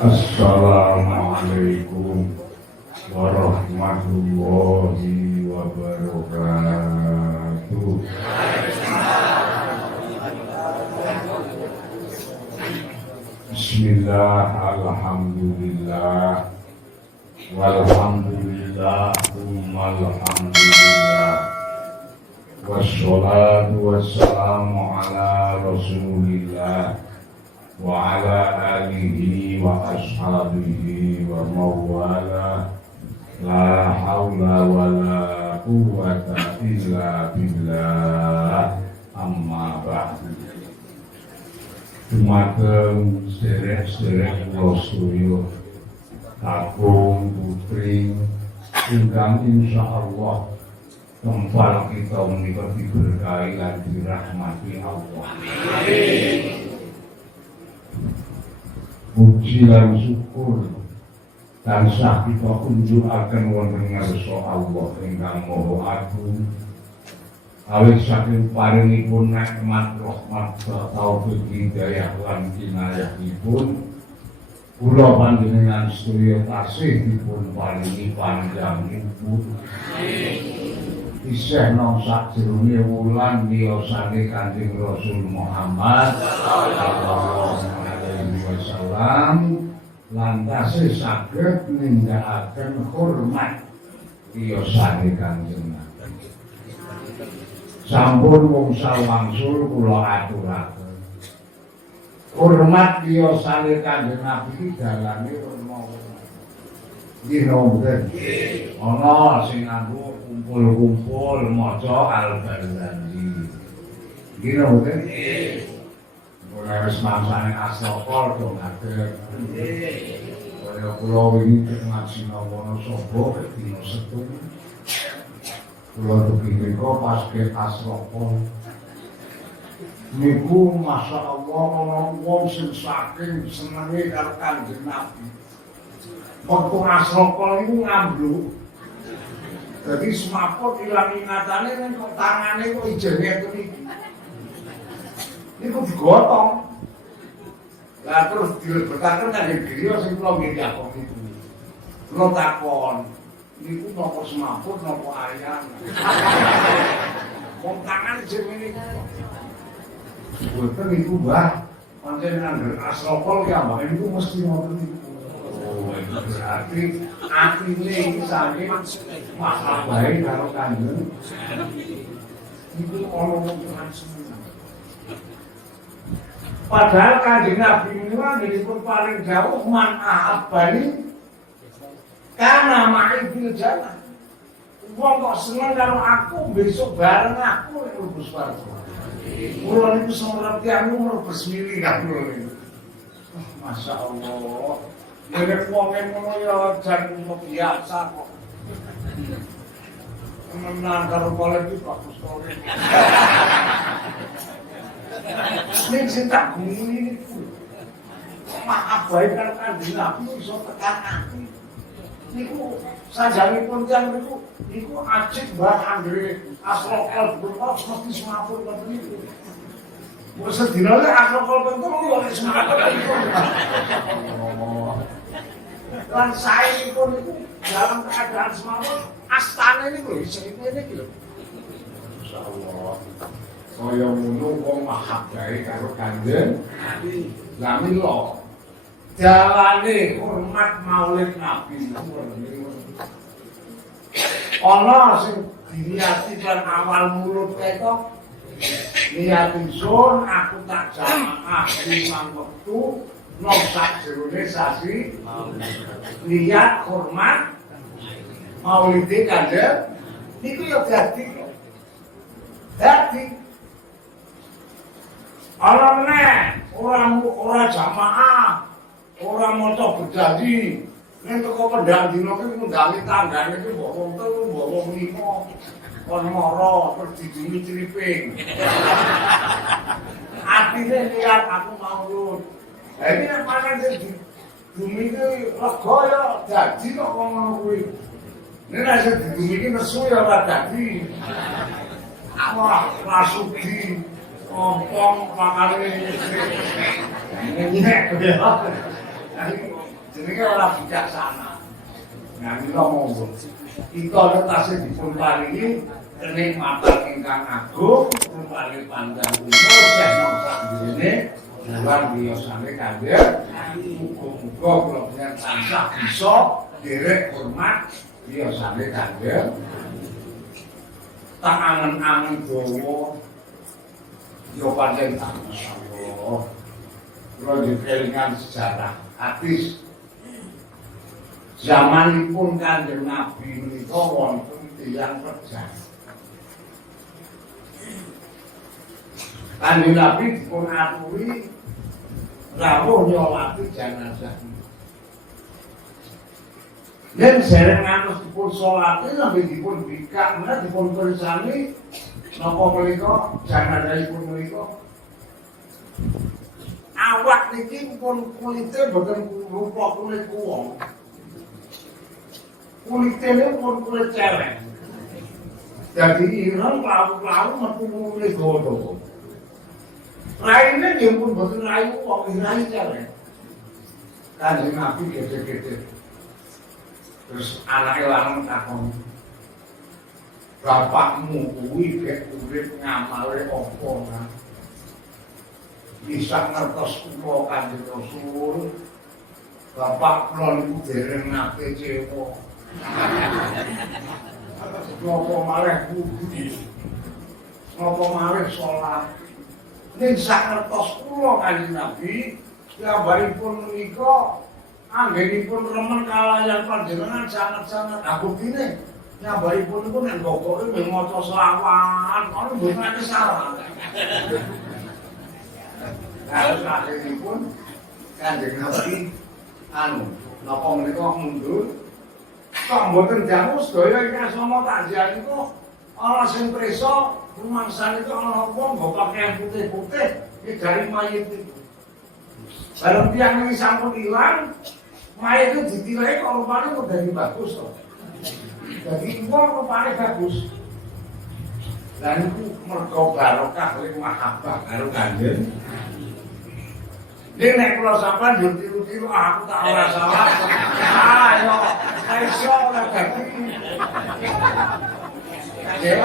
Assalamualaikum warahmatullahi wabarakatuh. Bismillah, alhamdulillah, walhamdulillah, alhamdulillah, wassalatu wassalamu ala rasulillah wa ala alihi wa ashabihi wa mawala, la hawla wa la quwwata illa billah, amma ba'du. Dumateng sederek-sederek kula sedaya kakung putri ingkang insyaallah tempat kita menika diberkahi lan dirahmati Allah. Amin. Puji lan syukur tansah kita unjukaken wonten ngarsa Allah ingkang Maha Agung. Awit saking paringipun nikmat rahmat taufik hidayah lan kinayahipun, kula panjenengan sedaya tasih dipun paringi panjang umur. Isih nang sakjroning wulan miyosane Kanjeng Rasul Muhammad sallallahu alaihi wasallam lan tasih saged nindakaken hormat miyosane Kanjeng Nabi. Sampun wangsul wangsul kula aturaken. Hormat miyosane Kanjeng Nabi dalane ono. Nggih mboten. Ana sing nganggo kumpul-kumpul maca Al-Barzanji. Nggih mboten. Ora wis mangsane asrokol to ngaten. Ora kula wingi ngaji Wonosobo dina Setu. Kula tuku pas ke asrokol. Niku masyaallah ana wong sing saking senenge karo Kanjeng Nabi. Waktu asrokol niku ngambluk. Jadi semaput ilang ingatane kan kok tangane kok ijene ngoten iki. Niku digotong. Lah terus dilebetaken kangge griya sing kula nggih takon niku. Kula takon, niku napa semaput napa ayam. Wong tangan jenenge niku. Boten niku, Mbah. Pancen angger asrokol ki ambane niku mesti ngoten niku. Berarti atine iki saking mahabahe karo Kanjeng iku ana wong seneng. Padahal Kanjeng Nabi niku paling jauh man ahabbani kana ma'i fil jannah. Wong kok seneng karo aku besok bareng aku nek mlebu swarga. Kula niku semrep tiyang umur besmili karo niku. Masyaallah. Nek wong ngono ya jan biasa kok. Menang karo politik bagus kok. Nek sing tak guni niku. Maaf bae karo Kanjeng Nabi iso tekan ati. Niku sajanipun tiyang niku ajik Mbah anggere asrokol berkok mesti semaput ngoten niku. Wis sedina lek asrokol pentul kok semaput niku. Lan saenipun niku dalam keadaan semaput astane niku lho isih niki lho. Insyaallah. Kaya ngono wong mahabbahe karo Kanjeng Nabi. Lah mila dalane hormat Maulid Nabi ana sing diniati kan awal mulut ketok niat ingsun aku tak jamaah 5 wektu nang sakjroning sasi niat hormat Maulid Kanjeng niku ya dadi ora jamaah ora maca berjanji nek teko pendang dina ki ngundangi tanggane ki mbok wong telu mbok wong 5 kon mara terus dijini triping atine niat aku maulud. Ini nek panen sing bumi ki lega ya dadi kok ngono kuwi. Nek nek bumi ki nesu ya ora dadi. Wah, rasuki ompong makane. Ini ya. jenenge ora bijaksana. Nah, mila monggo. Kita tasih dipun paringi kenikmatan ingkang agung, paring panjang umur seneng sakjroning luar biasane Kanjeng. Muga-muga kula panjenengan tansah bisa derek hormat biasane Kanjeng. Tak angen-angen dawa ya pancen tak masalah. Kula dikelingan sejarah hadis zamanipun Kanjeng Nabi menika wonten tiyang pejah. Kanjeng Nabi dipun aturi rawuh nyolati jenazah. Yen dereng ngantos dipun sholati sampe dipun bikak menawa dipun pirsani napa menika jenazahipun menika. Awak niki pun kulite boten rupa kulit wong. Kulitnya pun kulit cewek. Jadi ireng lalu-lalu metu kulit godo. Raine dia pun boten rayu wong rai cewek. Kanjeng Nabi gede-gede. Terus anake lanang takon, bapakmu kuwi gek urip ngamale apa nah? Bisa ngertos kula Kanjeng Rasul. Bapak kula niku dereng nate cewa. Napa malih kudu. Napa malih salat. Ning sak ngertos kula Kanjeng Nabi, piyambakipun menika anggenipun remen kalayan panjenengan sanget-sanget. Aku kene nyambaripun niku nek bokoke mung maca selawat, ora mboten ate salah. Harus akhiripun Kanjeng Nabi napa menika mundur. Kok mboten jamu sedaya iki asama takziah niku ana sing prisa rumangsa niku ana wong mbok pakaian putih-putih iki dari mayit iki. Bareng tiyang iki sampun ilang, mayit itu ditilai kok rupane model bagus to. Dadi wong rupane bagus. Lah niku mergo barokah ning mahabbah karo Kanjeng. Nek nek kula sampean yo tiru-tiru aku tak ora salah. Ayo, iso ora dadi. Ya,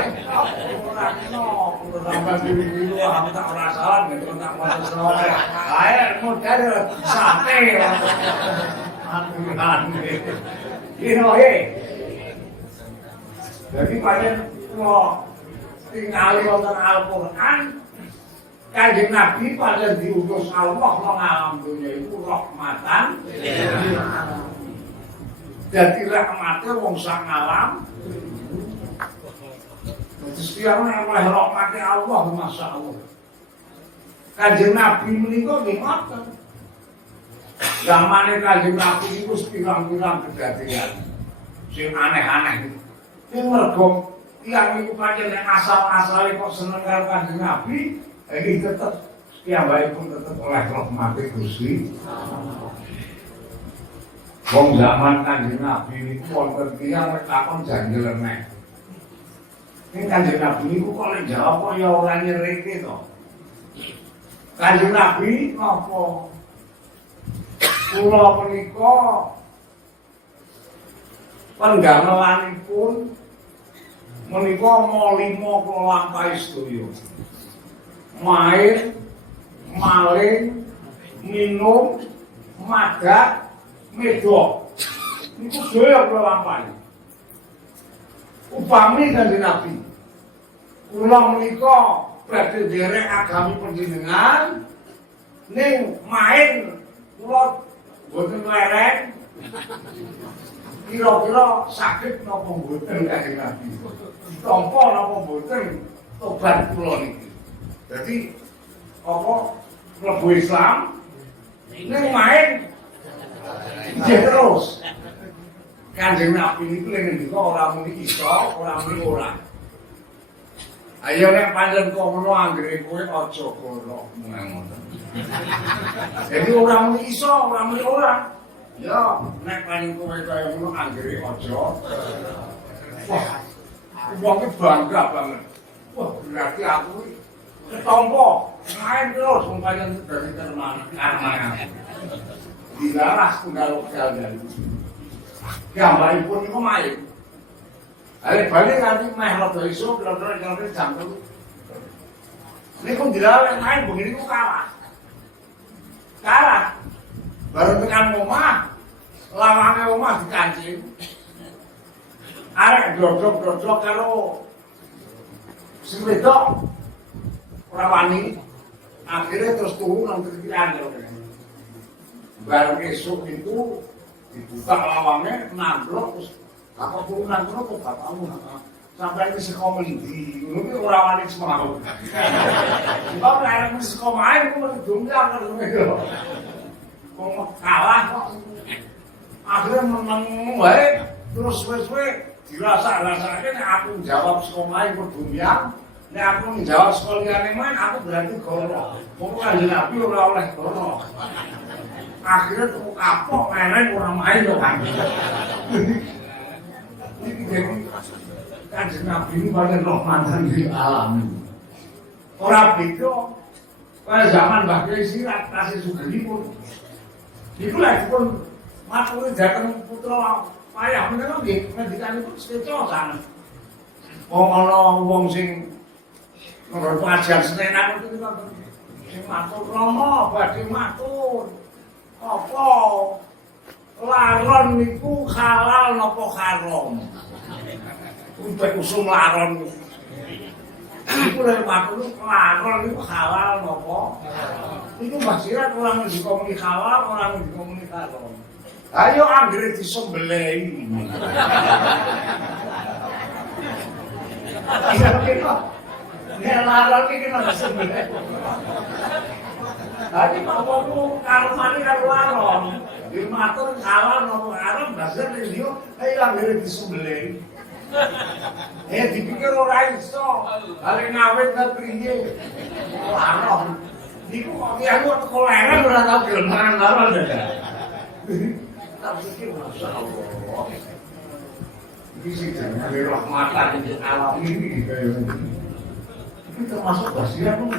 ora kena kula sampean tiru-tiru aku tak ora salah nek tak maca salah. Ayo modal sate. Ini jadi pancen kula tingali wonten Al-Qur'an Kanjeng Nabi pancen diutus Allah nang alam dunya iku rahmatan. Dadi rahmate wong sak alam. Setiap nek oleh rahmate Allah masyaallah. Kanjeng Nabi menika nggih ngoten. Zamane Kanjeng Nabi iku pirang-pirang kejadian sing aneh-aneh. Sing mergo tiyang niku pancen nek asal-asale kok seneng karo Kanjeng Nabi, iki tetep piyambakipun tetep oleh rahmat Gusti. Wong zaman Kanjeng Nabi niku wonten tiyang nek takon janjel nek. Ning Kanjeng Nabi niku kok lek jawab kok ya ora nyereke to. Kanjeng Nabi napa? Kula menika penggamelanipun menika molimo kula lampahi sedaya. Main, maling, minum, madak, medok. Niku sedaya kula lampahi. Upami Kanjeng Nabi. Kula menika badhe derek agami panjenengan ning main kula boten leren. Kira-kira sakit napa mboten Kanjeng Nabi? Tampa napa mboten tobat kula niki. Dadi apa mlebu Islam ning main terus. Kanjeng Nabi niku lek ngendika ora muni iso, ora muni ora. Ayo nek pancen kok ngono anggere kowe aja gorok ngoten. Jadi ora muni iso, ora muni ora. Ya, nek pancen kowe kaya ngono anggere aja. Wah, wong bangga banget. Wah, berarti aku ketompo main terus umpamanya dari karena dilarang tunggal kalian gambaripun itu main balik nanti meh rada iso kira-kira jam 3 ini kok dilarang main begini kok kalah baru tekan omah lawange omah dikancing arek dodok karo sing wedok ora wani akhirnya terus turu nang kepikiran bareng esuk itu dibuka lawangnya nandrok terus apa turunan terus kok bapakmu sampai ke sekolah mendidi ngono ki ora wani semau sebab arek mesti sekolah main kok diundang karo ngono kok kalah kok akhirnya menang wae terus suwe-suwe dirasa-rasake nek aku jawab sekolah main kedunian nek aku menjawab sekolah liyane main aku berarti goro wong kanjeng Nabi ora oleh goro akhirnya tuh kapok main ora main lho kan iki jadi kanjeng Nabi ini paling rahmatan lil alamin ora beda kaya zaman Mbah Kiai Sirat tasih sugenipun iku lek pun maturi dhateng putra payah menika nggih ngendikanipun secocan wong ana wong sing nurut pengajian Senenan itu sing matur Rama badhe matur apa laron niku halal napa haram untuk usum laron iku lek matur laron niku halal napa iku Mbah Sirat ora ngomong halal ora ngomong haram ayo anggere disembelih iya kira nek laron iki kena disembelih tadi mawon karmane karo laron dimatur halal nopo haram dasar dia ayo anggere disembelih dipikir ora iso arek ngawet ta priye laron niku kok aku teko leren ora tau gelem mangan laron tak pikir masyaallah iki sing jenenge rahmatan alam ini ini termasuk wasiat pun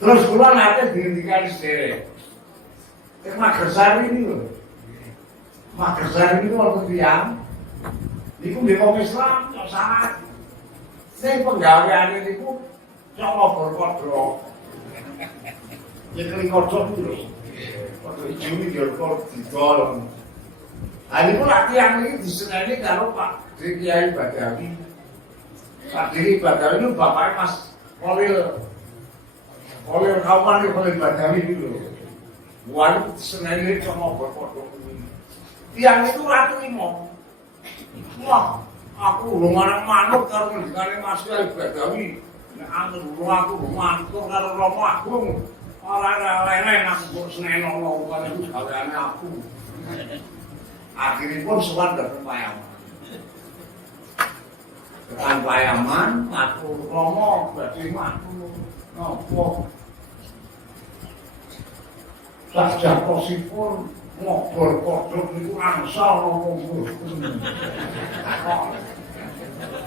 terus kula nate dihentikan sederek Magersari ini loh Magersari ini waktu tiang niku nggih wong Islam kok sangat sing penggaweane niku cok ngobor-kodro nyekel kodro terus waktu Juni diorkor didol ini pun latihan ini diseneni karo Pak Kiai Badawi Pak Kiai Badawi itu bapaknya Mas Olil Kauman itu Olil Badawi itu waduh diseneni cok ngobor-kodro tiang itu ratu imo wah aku rumah manuk karo ngendikane Mas Kiai Badawi nek aku mantuk karo Romo Agung ora leren aku kok seneno karo itu gaweane aku akhirnya pun sowan dateng Payaman tekan Payaman matur Romo badhe matur napa sajatosipun ngobor kodhok niku angsal napa mbuh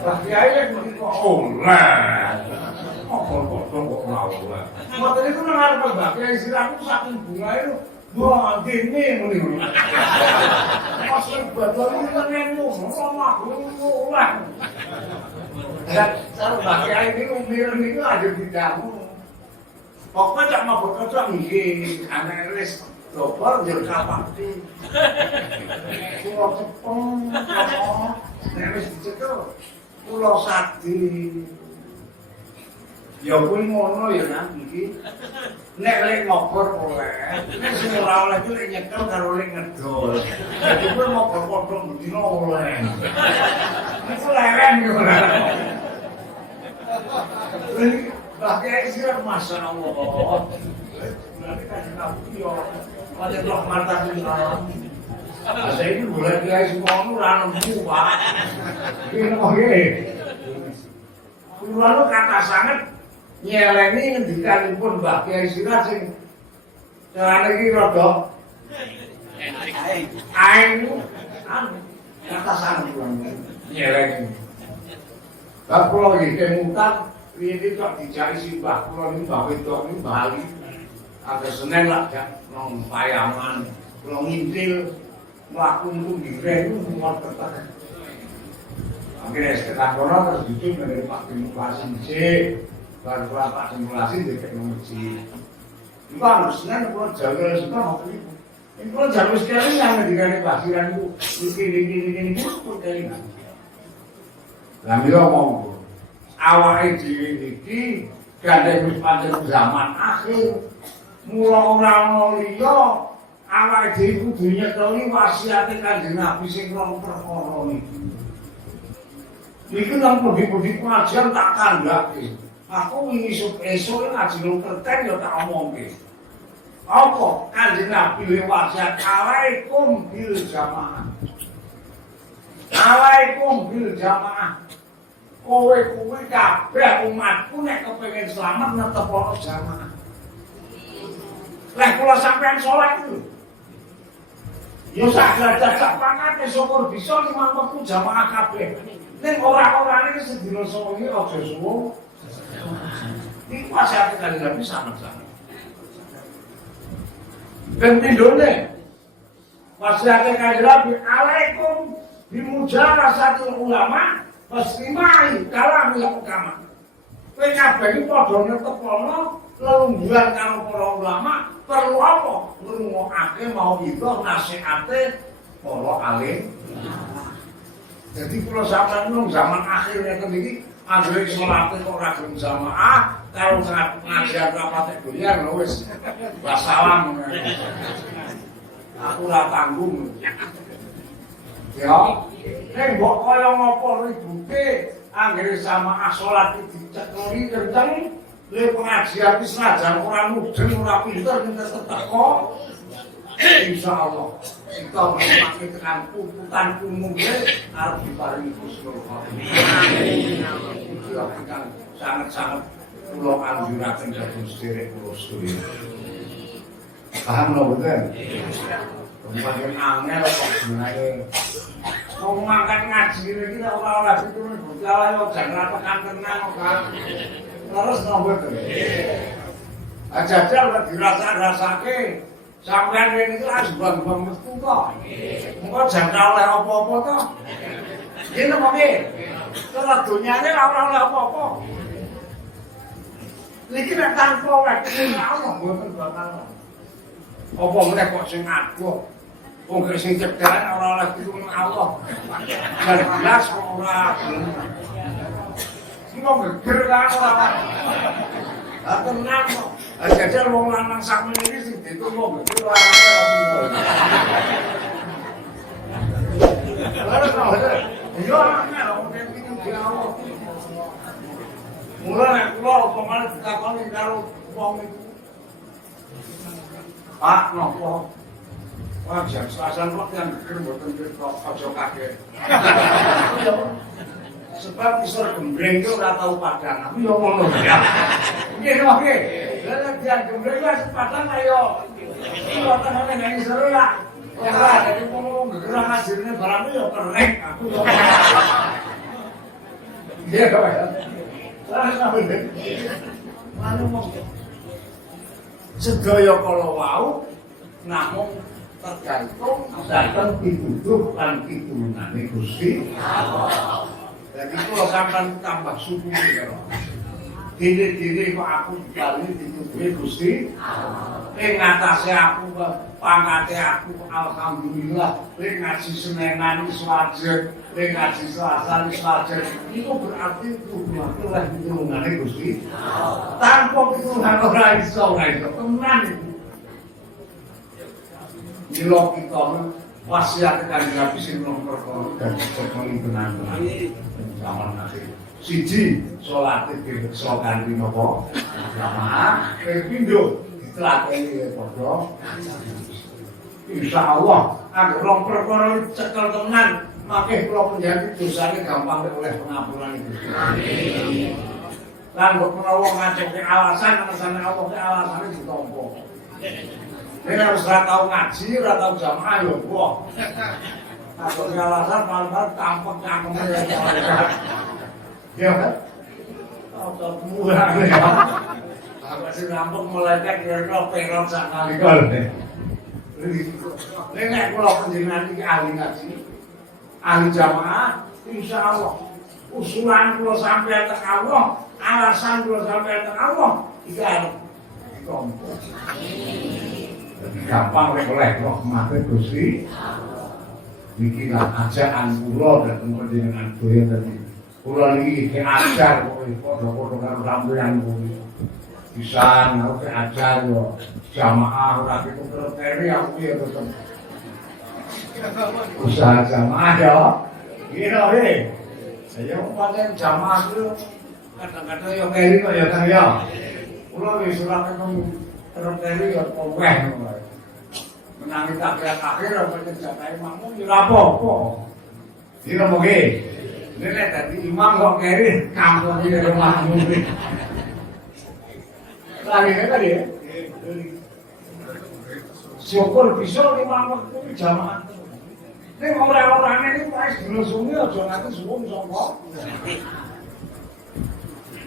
Lah Kiai kok ora ngobor kodhok kok ora oleh mboten niku nang arep Mbah Kiai siraku saking bunga itu wah gene muni Mas badal iki ngene omah ora ya cara Mbah Kiai niku mir niku aja didamu pokoknya tak mau bekerja nggih anak wis dokter yo kapati kula cepeng nek wis dicekel kula sadi ya kuwi ngono ya nang iki nek lek ngobor oleh nek sing ora oleh kuwi lek nyekel karo lek ngedol dadi kuwi ngobor padha dina oleh iku leren yo ora pakai sirat masyaallah nanti kan nabi yo ada rahmatan lil alamin saya ini boleh Kiai semua ora nemu Pak iki nggih kula kata sanget nyeleni ngendikanipun Mbah Kiai Sirat sing carane iki rada ae kata sanget kula nyeleni bab kula iki kemutan Ini kok dijari simbah kula niku Mbah Wedok niku Bali. Ada Senin lah jak nang payangan, kula ngintil mlaku nggireh niku muat tetek. Akhirnya setelah kono terus jujur dari Pak Demokrasi dhisik, baru Pak Demokrasi dikek nang masjid. Iku harus Senin kula jaga suka waktu itu. Ini kula jaga sekali yang dikane basiran iku iki kok kelingan. Lah mila monggo awake dhewe iki gandeng wis pancen zaman akhir mula ora ana liya awake dhewe kudu nyekeli wasiate Kanjeng Nabi sing rong perkara niki. Iki nang pundi-pundi pengajian tak kandhake. Aku wingi esuk ngaji nang kerten ya tak omongke. Apa Kanjeng Nabi wasiat alaikum bil jamaah. Alaikum bil jamaah. Kowe kuwi kabeh umatku nek kepengin selamat netep ana jamaah. Lah kula sampean salat iki. Ya sak derajat sak pangkate syukur bisa limang wektu jamaah kabeh. Ning ora-orane sedina sewengi aja suwung. Iki wasiat Kanjeng Nabi sama-sama. Ben pindhone wasiat Kanjeng Nabi alaikum bimujalasatil ulama Pasrimai kalam ya ukama. Kowe kabeh iki padha netepno lelungguhan karo para ulama, perlu apa? Ngrungokake mau itu nasihate para alim. Jadi kula sampeyan nang zaman akhir ngeten iki anggere salate kok ora gelem jamaah, karo ngajian rapat doyan wis wassalam. Aku ora tanggung. Ya, nek mbok kaya ngopo ribute anggere sama salat dicekeli kenceng, le pengajian wis senajan ora mudeng ora pinter tetep teko. Insyaallah kita memakai tekan pututan umumnya harus diparingi husnul khotimah. Amin. Sangat-sangat kula anjuraken dhateng sedherek kula sedaya. Paham lho mboten? Kemudian angel kok sebenarnya mau mangkat ngaji ini kita ora-ora itu berjalan kok jangan tekan tenang kok terus nombor tuh aja-aja udah dirasa-rasake sampean ini lah buang-buang metu kok engko jangan oleh apa-apa toh ini apa-apa terus dunyanya ora oleh apa-apa ini nek tanpa wektu Allah mboten bakal apa meneh kok sing adoh wong sing cedhak ora oleh pitulung Allah. Dan jelas kok ora. Iki kok geger kan ora. Ah tenang kok. Jajal wong lanang sak meniki sing ditunggu geger ora ana. Yo ana wong iki iki Allah. Mulane kula pemane ditakoni karo wong iku. Pak nopo? Wah, jam Selasa kok yang geger mboten kok aja kaget. Sebab isor gembreng itu ora tau padang. Aku yo ngono ya. Nggih nggih. Lah dia gembreng wis padang ayo. Iki wonten ana nang isor ya. Ora dadi ngomong geger ngajirne barang yo kerek aku yo. Iya kok ya. Lah sampe. Lalu mong sedaya kala wau namung tergantung pituduh lan pitulungane Gusti Allah. Jadi kula sampean tambah suku karo. Dene-dene kok aku dikali dituduhi Gusti Allah. Ing ngatasé aku pangkate aku alhamdulillah ing ngaji Senenan wis wajar, ing ngaji Selasa wis wajar. Iku berarti kudu oleh pitulungane Gusti Allah. Tanpa pitulungan ora iso tenan iki. Mila kita wasiat Kanjeng Nabi sing nomor perkara dan cekeli tenan-tenan zaman akhir. Siji, salate dibeksa kanthi napa? Jamaah. Pindho ditlakoni padha. Insyaallah, agar rong perkara cekel tenan, mangke kula panjenengan dosane gampang oleh pengampunan Gusti. Amin. Lan kok menawa ngacoke alasan Allah ke alasane ditampa. Nek harus ora tau ngaji, ora tau jamaah yo kok. Takut alasan malah tampek cangkeme ya. Ya kan? foto murah ya. Aku sing rampung mulai kira-kira perot sakali kok. Nek kula panjenengan iki ahli ngaji, ahli jamaah, insyaallah usulan kula sampai teng Allah, alasan kula sampai teng Allah iki arep ditompo. Gampang rek oleh rahmate Gusti. Niki lah ajakan kula dhateng panjenengan doyan tadi. Kula niki diajar kok padha-padha karo sampeyan kuwi. Pisan aku ajar yo jamaah ora dikuteri aku ya tetep. Usaha jamaah yo. Gino he. Saya pancen jamaah itu kadang-kadang yo keri kok ya Kang yo. Kula wis ora ketemu terkeri yo poweh ngono. Menangi takbiran akhir apa jamaah makmum yo ora apa-apa. Dino moge. Nek dadi imam kok keri kampung iki makmum. Lagi kan ya? Syukur bisa lima waktu jamaah. Ini orang-orang ini pas belusungnya aja nanti suwung songkok.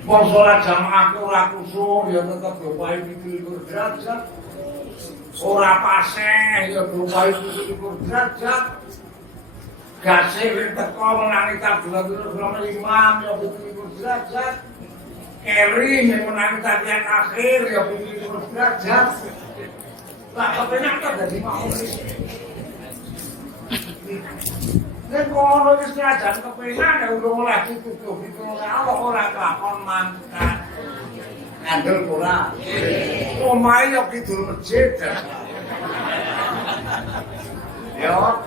Mau sholat jamaah ora kusuk ya tetap dopai 27 derajat. Ora paseh ya dopai 27 derajat. Gasih teko menangi tablet imam ya 27 derajat. Keri menangi tabiat akhir ya pilih derajat. Tak kepenak tak jadi mau. Nek kono wis ngajar kepenak ya udah mulai ditutup itu Allah ora lakon mangkat. Ngandel ora. Omahe yo kidul masjid. Yo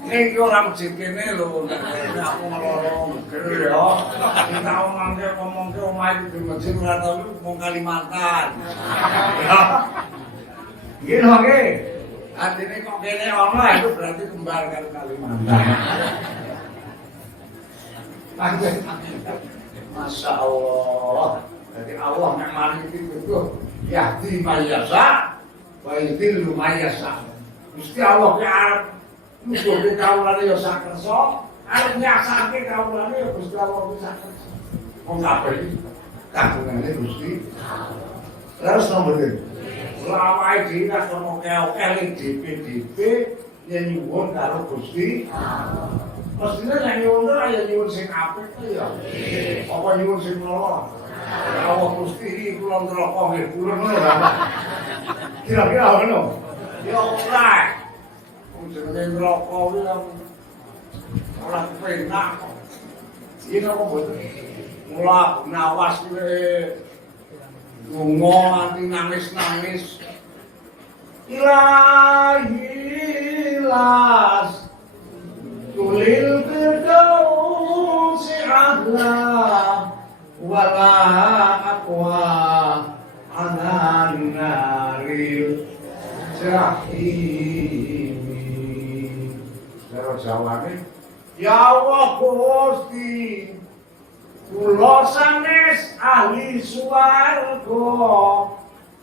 ini orang masjid kene lho, aku ngelorong gede ya. Kita ngomong ke omah di masjid ora tau wong Kalimantan. Ya. Gini oke. Artinya kok kene ono itu berarti kembar karo Kalimantan. Masya Allah. Jadi Allah nek mari itu yahdi mayasa wa yudhillu mayasa. Mesti Allah ki arep nuduhke kawulane ya sak kersa, arep nyasarke kawulane ya Gusti Allah sak kersa. Wong kabeh iki kagungane Gusti. Terus nomor 2. Lawai dhewe nek ono keok-keok DPDP yen nyuwun karo Gusti. Mestine nek nyuwun ya nyuwun sing apik ya. Apa nyuwun sing loro? Allah Gusti iki kula neraka nggih kula ngono lho. Kira-kira ngono. Ya ora. Jenenge neraka kuwi ora kepenak. Iki kok mboten. Mula nawas kuwi lunga nganti nangis-nangis. Ilahilas tulil firdaus a'la wala aqwa anan naril jahim. Cara jawane ya Allah Gusti kula sanes ahli swarga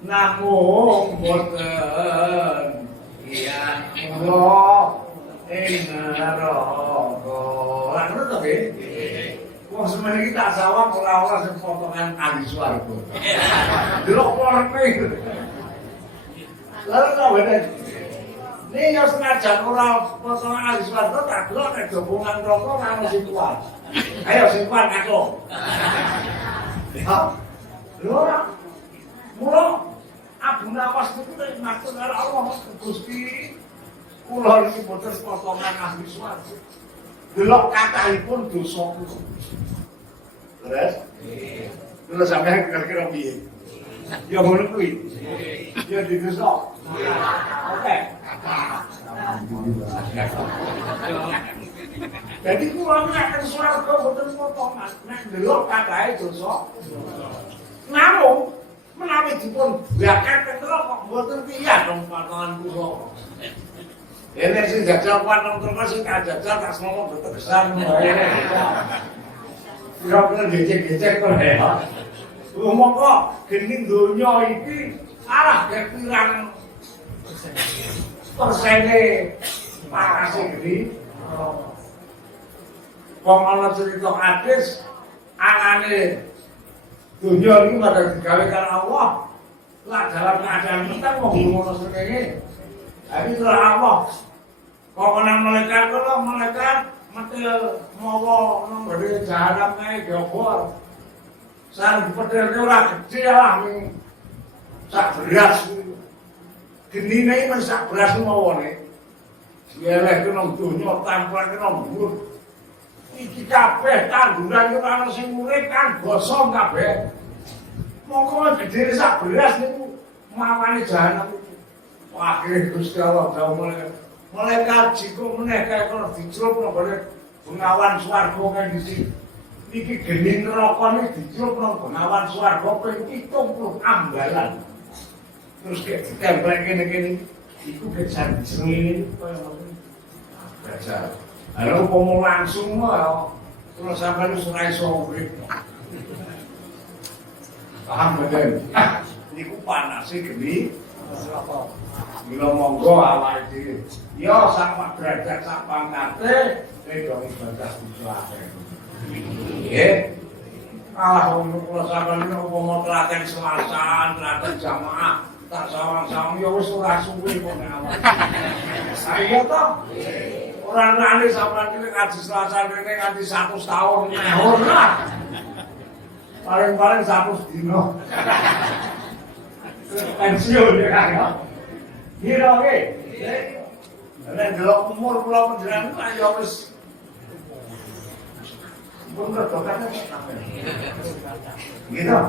namung boten iya Allah ing neraka. Lah ngono to nggih? Wong semene iki tak sawang ora sing potongan ahli swarga. Delok warne. Lalu ta bener. Ning yo senajan ora potongan ahli swarga tak delok nek gabungan neraka karo sing kuat. Ayo sing kuat aku. Ya. Lho. Mula Abu Nawas itu nek matur karo Allah Gusti kula iki boten potongan ahli swarga. Delok kathahipun dosa kula. Terus? Lha sampeyan kira-kira piye? Ya ngono kuwi. Ya didosa. Oke. Jadi kula nek swarga boten potongan, nek delok kathahe dosa. Namung menawi dipun bakar tetep kok boten piye dong potongan kula. Ene sing jajal patung terus sing jajal tak ngomong boten besar wae. Kira-kira gecek-gecek kok ya. Ngomong kok geni donya iki alah pirang persene parase gede. Wong ana cerita hadis anane Dunia ini pada digawe karo Allah. Lah dalam keadaan kita mau ngono srengenge. Tapi ora Allah. Kok ana malaikat mati mawa nang gede jahanam kae gobor. Sang dipedhelke ora gede lah sak beras. Genine iki sak beras mawane. Dielehke nang donya tampilake nang dhuwur. Iki kabeh tanduran ora ana sing urip kan gosong kabeh. Mongko gedhe sak beras niku mawane jahanam. Wah, Gusti Allah dawuh malaikat jiko meneh kaya kono dicelup nang gone bengawan swarga kae disi. Niki geni neraka niki dicelup nang bengawan swarga ping 70 ambalan. Terus ditempel kene-kene iku kejar jenenge kaya ngono. Kejar. Halo umpama langsung ya. Terus sampeyan wis ora iso urip. Paham mboten? Niku panase geni neraka. Mila monggo awake dhewe. Ya sak derajat sak pangkate nek ibadah dicuake. Nggih. Allah kula sampeyan umpama telaten selasan, telaten jamaah, tak sawang-sawang ya wis ora suwe kok nek awak. Saya to. Ora nane sampeyan iki ngaji selasan rene nganti 100 tahun ngehur lah. Paling-paling 100 dino. Pensiun ya kan ya. Kira oke. Nek delok umur kula panjenengan ya wis bener dokane sampe. Gitu.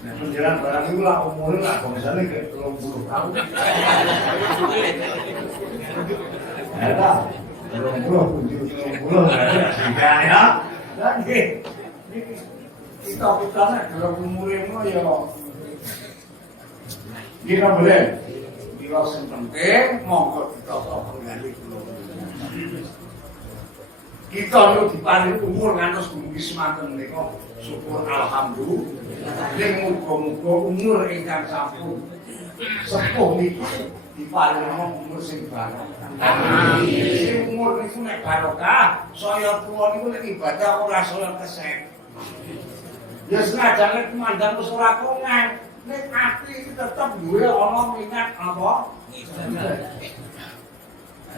Nek panjenengan barang iku lah umure lah komisane kayak 30 tahun. Ada 30 ya. Dan nggih. Kita nek delok umure ya kita boleh. Bila sing penting monggo ditata penggali kula. Kita yo diparingi umur ngantos mugi semanten menika syukur alhamdulillah. Ning muga-muga umur ingkang sampun sepuh niki diparingi umur sing barokah. Amin. Sing umur niku nek barokah, saya tuwa niku nek ibadah ora saya kesek. Ya senajan kumandang wis ora kongang. Nek ati iki tetep duwe ana minat apa?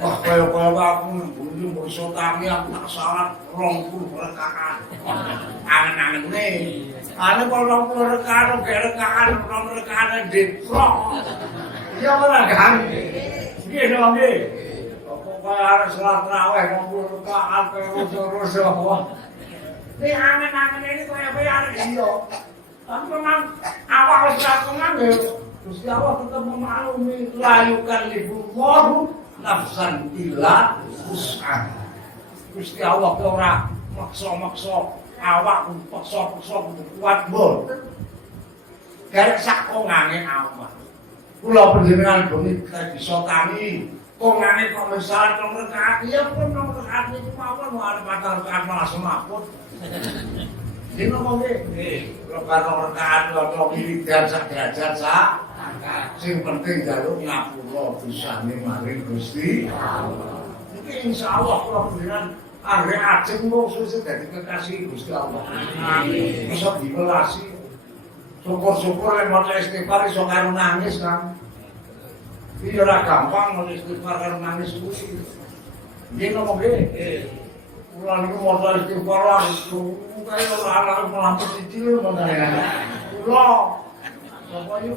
Wah, kaya aku bunyi iso tangi aku tak salat 20 rakaat. Angen-angene. Ane kok 20 rakaat rakaat 20 rakaat deprok. Ya ora kan. Nggih to nggih. Kok kaya arep salat tarawih 20 rakaat terus apa. Nek angen-angene iki kaya arep iya. Tapi memang awal seratungan ya Gusti Allah tetap memaklumi layukan libullahu nafsan illa wus'aha. Gusti Allah ora maksa-maksa awak paksa-paksa kuat mboten. Garek sak kongange awak. Kula panjenengan bumi bisa tani kongange kok misal nomor rakaat ya pun nomor rakaat niku mawon arep matur rakaat malah semaput. Dino mongge. Kalau karo rekaan kok wiridan sak derajat sak. Sing penting jaluk ngapura dosane maring Gusti Allah. Iki insyaallah kula panjenengan arep ajeng wong suwe dadi kekasih Gusti Allah. Amin. Bisa diwelasi. Syukur-syukur lek maca istighfar iso karo nangis kan. Iki ora gampang maca istighfar karo nangis kuwi. Dino mongge. Kula niku maca istighfar langsung kaya ora ana cicil ngono ya. Kula sapa yo?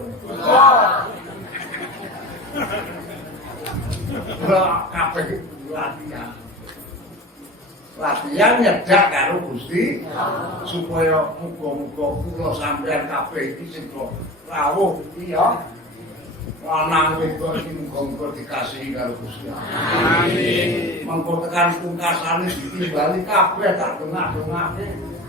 Kula kabeh latihan. Latihan nyedak karo Gusti supaya muga-muga kula sampeyan kabeh iki sing rawuh iki ya. Lanang wedok iki muga-muga dikasihi karo Gusti Allah. Amin. Monggo tekan pungkasane ditimbali kabeh tak dongake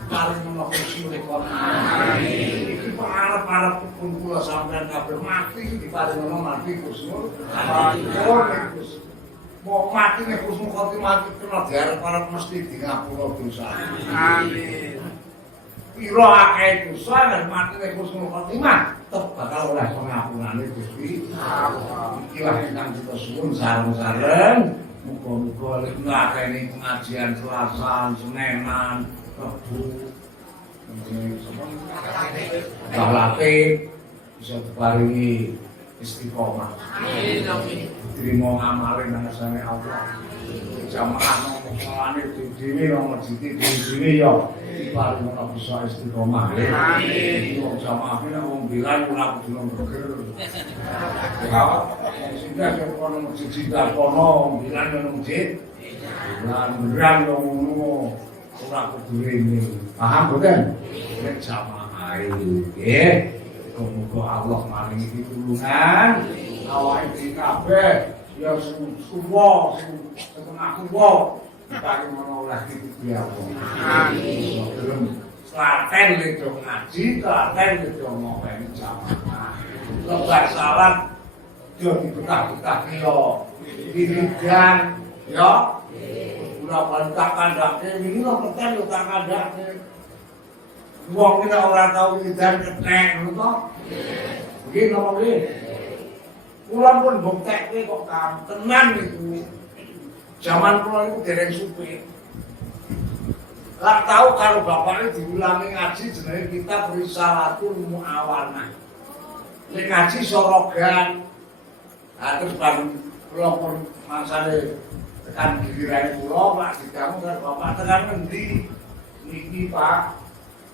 paling menawa Gusti Allah. Amin. Iki pangarep-arep pun kula sampeyan kabeh mati diparingono mati Gusti Allah. Amin. Mau mati nek Gusti Allah mati kena diarep-arep mesti di ngapura dosa. Amin. Piro akeh dosa nek mati nek Gusti Allah tetep bakal oleh pengapurane Gusti Allah. Iki lah ingkang kita suwun sareng-sareng muga-muga ngakeni pengajian Selasan, Senenan, Rebu Mbah Latif bisa diparingi istiqomah. Amin. Trimo ngamale nang ngasane Allah. Jamaah nang salane dhewe nang masjid dhewe ya diparingi ora bisa istiqomah. Amin. Wong jamaah iki wong bilang ora kudu berger. Ya, sing dadi kono masjid singgah kono bilang nang masjid. Lan berang ngono ora kudu rene. Paham boten? Nek jamaah iki muga Allah maringi pitulungan awake dhewe kabeh ya sing suwa sing aku wae paling menoleh iki ya Allah. Amin. Klaten itu ngaji, klaten itu ngomong jamaah. Lebar salat yo dibetah-betah yo. Diridan yo. Ora bantah kandhake iki lho keten yo tak kandhake. Wong kita ora tau wiridan ketek ngono to. Nggih napa nggih? Kula pun buktekke kok tenan niku. Zaman kula niku dereng supir. Lah tahu kalau bapaknya diulangi ngaji jenenge kitab Risalatul Muawanah. Nek ngaji sorogan. Nah terus baru kula pun mangsane tekan giliran kula Pak didamu karo bapak tekan ngendi? Niki Pak.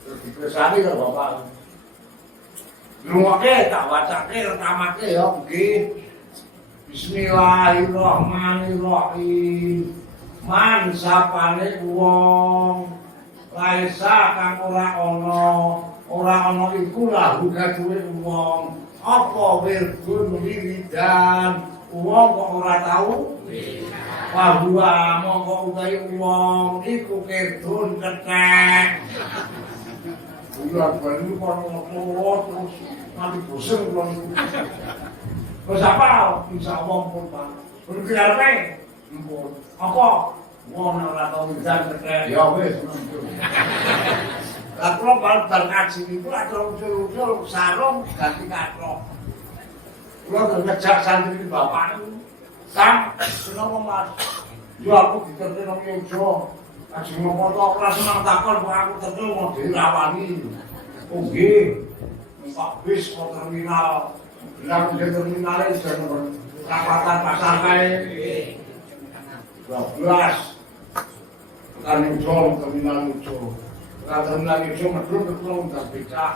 Terus dikesani karo bapak. Lungoke tak wacake rekamake ya nggih. Bismillahirrahmanirrahim. Man sapane wong laisa kang ora ana iku lahu gaduwe wong apa wirdun wiridan wong kok ora tau bahwa mongko utahe wong iku kedun ketek. Bulan baru kono terus nanti bosen kula niku. Wis apa insyaallah pun Pak. Berkira apa? Mpun. Apa? Wong ora tau wiridan ketek. Ya wis ngono. Lah kula bal ngaji niku lak usul-usul sarung ganti kathok. Kula ngejak santri bapak niku. Sam, seneng Mas. Yo aku diterke nang Yojo. Ajeng ngopo to ora seneng takon kok aku tetel mau dirawani. Oh nggih. Pak bis ke terminal. Bilang di terminal itu nomor rapatan pasar kae. 12. Kan Yojo terminal Yojo. Terminal Yojo medhun ketemu tak becak.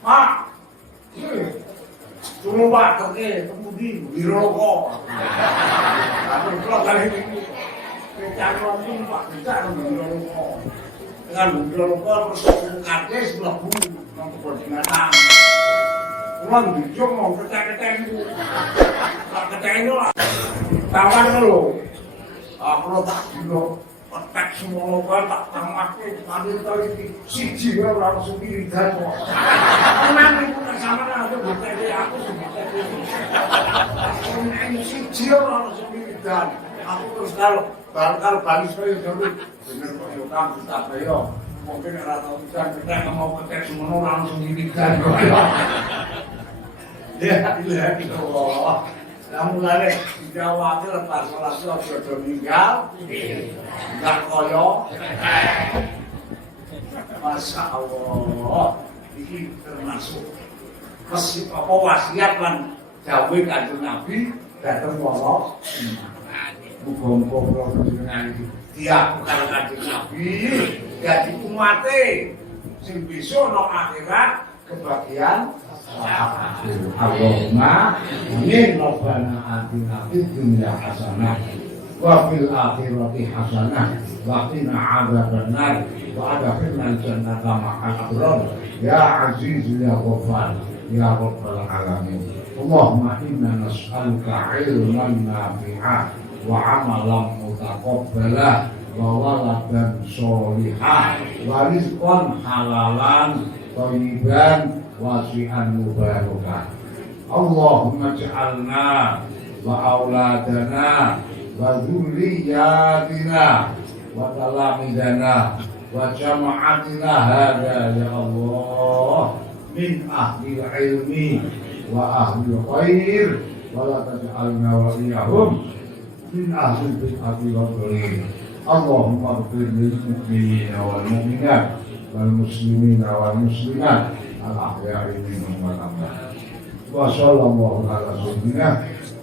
Pak. Tunggu Pak, terke kemudi Wiroko. Tapi kalau kali ini Becak ini Pak, becak Wiroko. Dengan Wiroko terus kades mlebu nang kebon binatang. Pulang dijong mau ketek-ketek itu. Tak ketek itu lah. Tawan lho. Aku tak dino petek semua kan tak tamake tadi iki siji wae ora langsung wiridan kok. Tenan iku sama aku bukti aku sebagai siji ora langsung wiridan. Aku terus kalau balis kaya dulu bener kok yo kamu tak bayo. Mungkin ora tau kita mau petek semua ora langsung wiridan kok. Ya Allah. Namun lare dijawabke lepas salat aja meninggal. Enggak koyo. Masya Allah. Ini termasuk apa wasiat lan dawuh Kanjeng Nabi dateng Allah. Muga-muga panjenengan iki diaku karo Kanjeng Nabi dadi umate sing bisa nang akhirat kebahagiaan. Allahumma amin. Rabbana atina fid dunya hasanah wa fil akhirati hasanah wa qina adzabannar wa adkhilna jannata ma'al abrar ya aziz ya ghaffar ya rabbal alamin. Allahumma inna nas'aluka ilman nafi'a wa amalan mutaqabbala wa waladan sholihah wa rizqan halalan thayyiban wasi'an mubarakan. Allahumma ja'alna wa auladana wa dzurriyyatina wa talamidana wa jama'atina hada ya Allah min ahli ilmi wa ahli khair wa la taj'alna wa iyahum min ahli bid'ati wa dhalin. Allahumma ighfir lil mu'minina wal mu'minat wal muslimin wal muslimat al ahya'i minhum wal amwat. Wa sallallahu ala sayyidina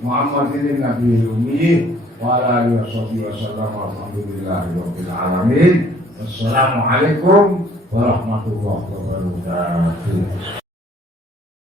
Muhammadin nabiyil ummi wa ala alihi wasallam. Alhamdulillahi rabbil alamin. Wassalamualaikum warahmatullahi wabarakatuh.